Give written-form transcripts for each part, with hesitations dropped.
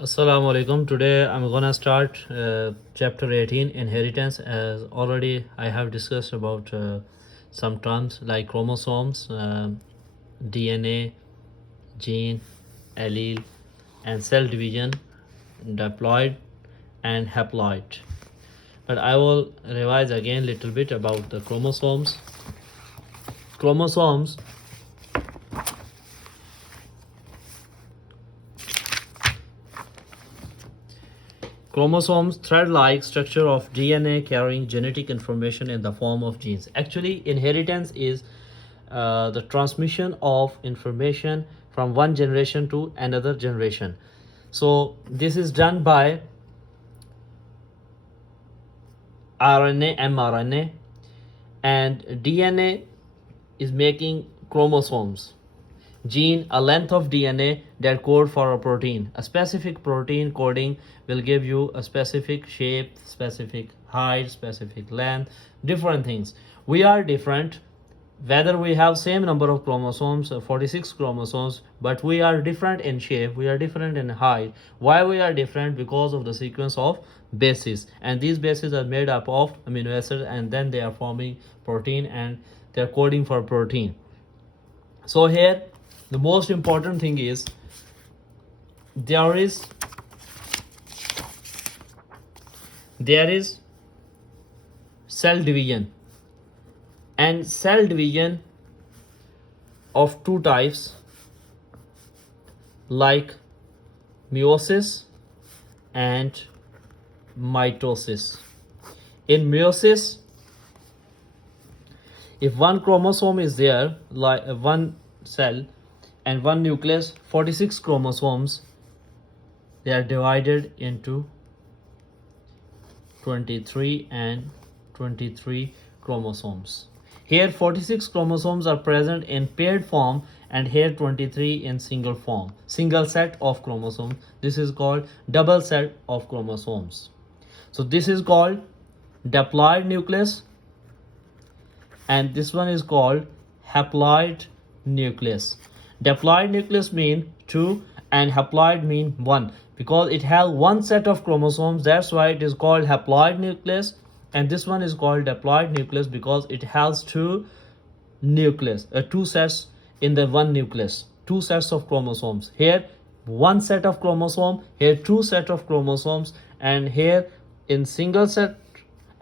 Assalamu alaikum. Today I'm gonna start chapter 18, inheritance. As already I have discussed about some terms like chromosomes, DNA, gene, allele, and cell division, diploid, and haploid. But I will revise again a little bit about the chromosomes. Chromosomes Chromosomes, thread-like structure of DNA carrying genetic information in the form of genes. Actually, inheritance is the transmission of information from one generation to another generation. So this is done by RNA, mRNA, and DNA is making chromosomes. Gene, a length of DNA that code for a protein. A specific protein coding will give you a specific shape, specific height, specific length, different things. We are different whether we have same number of chromosomes, 46 chromosomes, but we are different in shape, we are different in height. Why we are different? Because of the sequence of bases, and these bases are made up of amino acids, and then they are forming protein and they are coding for protein. So here the most important thing is there is cell division, and cell division of two types like meiosis and mitosis. In meiosis, if one chromosome is there, like one cell and one nucleus, 46 chromosomes, they are divided into 23 and 23 chromosomes. Here 46 chromosomes are present in paired form, and here 23 in single form, single set of chromosomes. This is called double set of chromosomes. So this is called diploid nucleus, and this one is called haploid nucleus. Diploid nucleus mean 2 and haploid mean 1, because it has one set of chromosomes. That's why it is called haploid nucleus. And this one is called diploid nucleus because it has two sets in the one nucleus, two sets of chromosomes. Here one set of chromosome, here two set of chromosomes, and here in single set,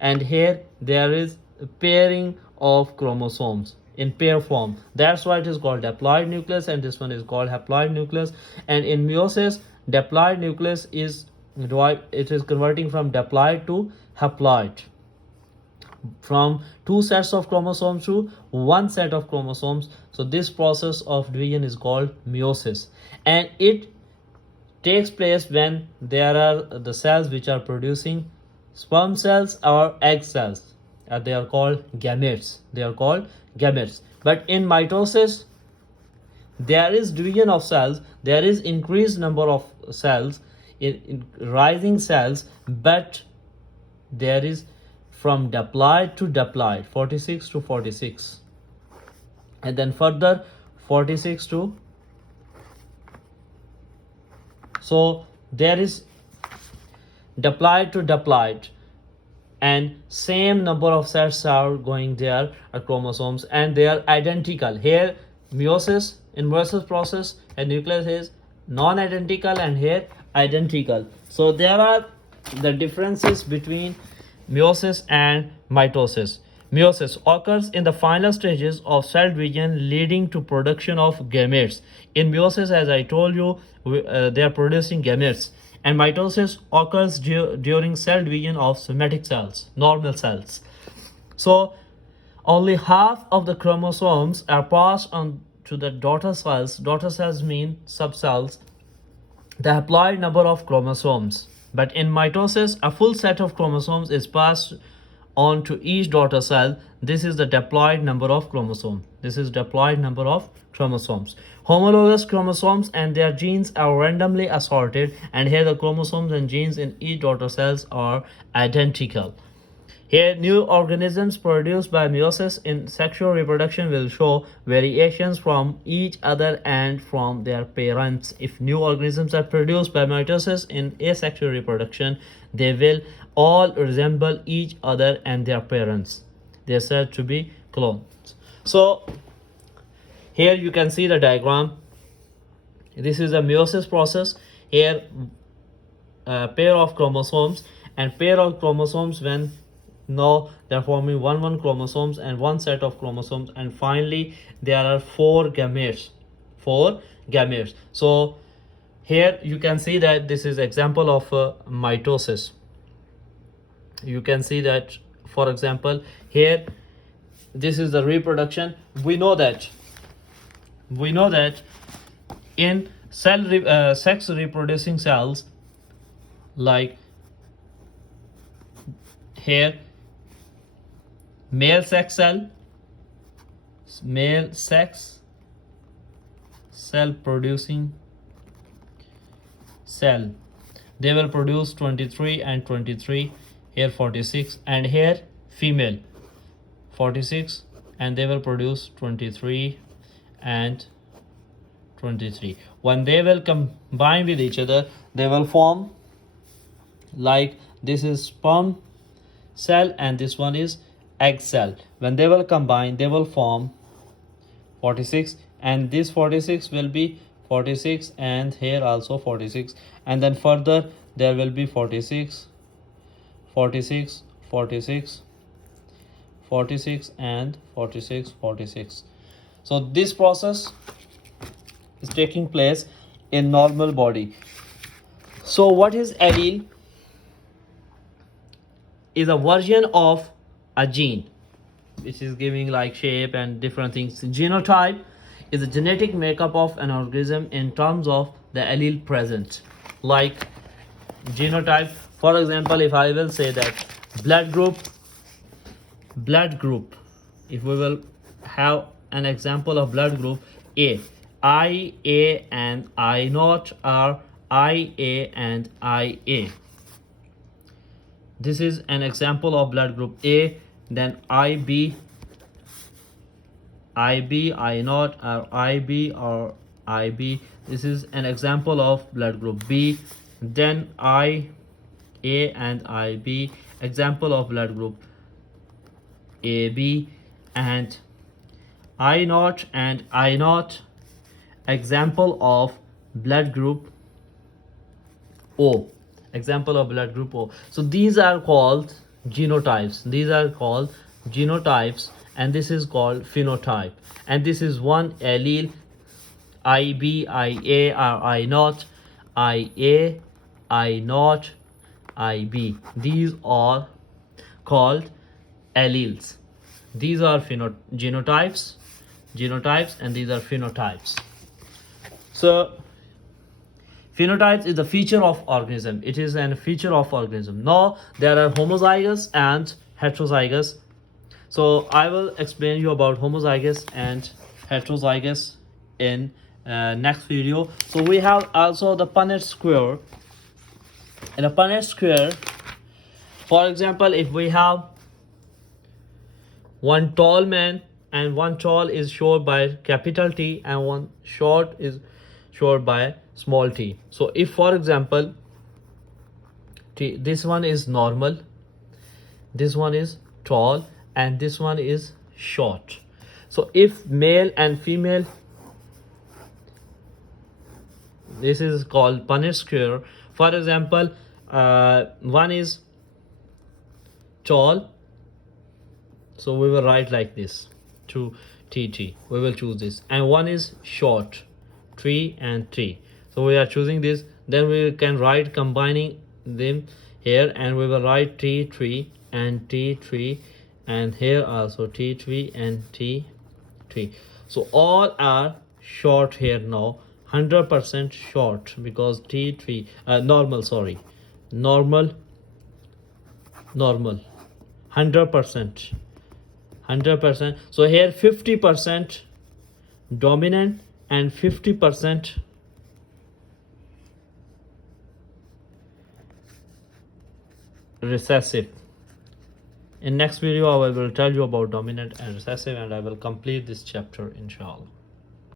and here there is a pairing of chromosomes in pair form. That's why it is called diploid nucleus, and this one is called haploid nucleus. And in meiosis, diploid nucleus is converting from diploid to haploid, from two sets of chromosomes to one set of chromosomes. So this process of division is called meiosis, and it takes place when there are the cells which are producing sperm cells or egg cells. They are called gametes. But in mitosis, there is division of cells, there is increased number of cells, in rising cells, but there is from diploid to diploid, 46 to 46, and then further 46 to, so there is diploid to diploid, and same number of cells are going there, are chromosomes, and they are identical. Here meiosis, in meiosis process, a nucleus is non-identical, and here identical. So there are the differences between meiosis and mitosis. Meiosis occurs in the final stages of cell division, leading to production of gametes. In meiosis, as I told you, they are producing gametes, and mitosis occurs during cell division of somatic cells, normal cells. So only half of the chromosomes are passed on to the daughter cells. Daughter cells mean subcells, the haploid number of chromosomes. But in mitosis, a full set of chromosomes is passed on to each daughter cell. This is the diploid number of chromosomes. Homologous chromosomes and their genes are randomly assorted, and here the chromosomes and genes in each daughter cells are identical. Here, new organisms produced by meiosis in sexual reproduction will show variations from each other and from their parents. If new organisms are produced by mitosis in asexual reproduction, they will all resemble each other and their parents. They are said to be clones. So, here you can see the diagram. This is a meiosis process. Here, a pair of chromosomes, and pair of chromosomes, when now they're forming one chromosomes and one set of chromosomes, and finally there are four gametes. So here you can see that this is example of mitosis. You can see that, for example, here this is the reproduction. We know that in sex reproducing cells, like here, male sex cell producing cell, they will produce 23 and 23, here 46, and here female 46, and they will produce 23 and 23. When they will combine with each other, they will form, like this is sperm cell and this one is egg cell. When they will combine, they will form 46, and this 46 will be 46, and here also 46, and then further there will be 46, 46, 46, 46, and 46, 46. So this process is taking place in normal body. So what is allele? Is a version of a gene which is giving like shape and different things. Genotype is the genetic makeup of an organism in terms of the allele present. Like genotype, for example, if I will say that blood group, if we will have an example of blood group A, IA and I naught are IA and IA. This is an example of blood group A. Then IB, I naught, or IB or IB. This is an example of blood group B. Then IA and IB, example of blood group AB, and I naught and I naught, example of blood group O. Example of blood group O. So these are called genotypes. And this is called phenotype. And this is one allele, IB, IA, or I naught, IA, I naught, IB. These are called alleles. These are genotypes, and these are phenotypes. So phenotypes is the feature of organism. It is a feature of organism. Now there are homozygous and heterozygous. So I will explain you about homozygous and heterozygous in next video. So we have also the Punnett square. In a Punnett square, for example, if we have one tall man, and one tall is shown by capital T and one short is shown by small t. So if, for example, this one is normal, this one is tall, and this one is short. So if male and female, this is called Punnett square. For example, one is tall, so we will write like this, to TT, we will choose this, and one is short, 3 and 3. So we are choosing this. Then we can write combining them here, and we will write T3 and T3, and here also T3 and T3. So all are short here now, 100% short, because T3 normal 100%. So here 50% dominant and 50% recessive. In next video I will tell you about dominant and recessive, and I will complete this chapter inshallah.